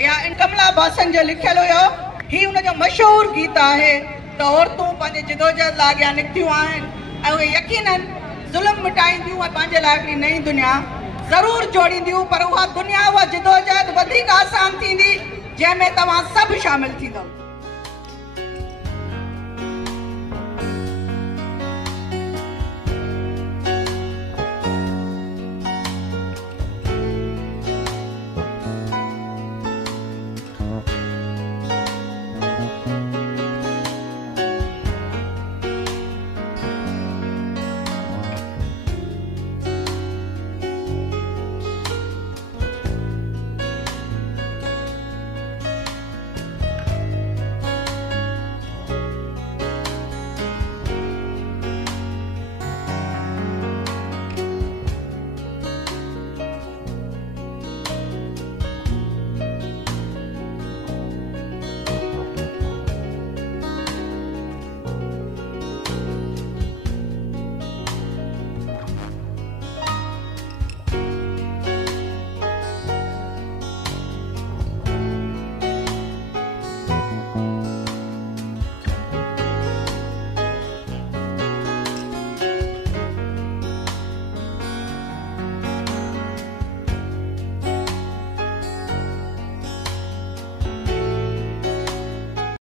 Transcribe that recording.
या इन कमला बासन जो लिखियल हुयो ही उनजो मशहूर गीत है तो औरतूं पंहिंजे जिदोजहद लाइ अॻियां निकितियूं आहिनि ऐं उहे यकीनन ज़ुल्म मिटाईंदियूं ऐं पंहिंजे लाइ हिकिड़ी नई दुनिया ज़रूर जोड़ींदियूं, पर उहा दुनिया उहा जिदोजहद वधीक आसान थींदी जंहिंमें तव्हां सभु शामिल थींदव।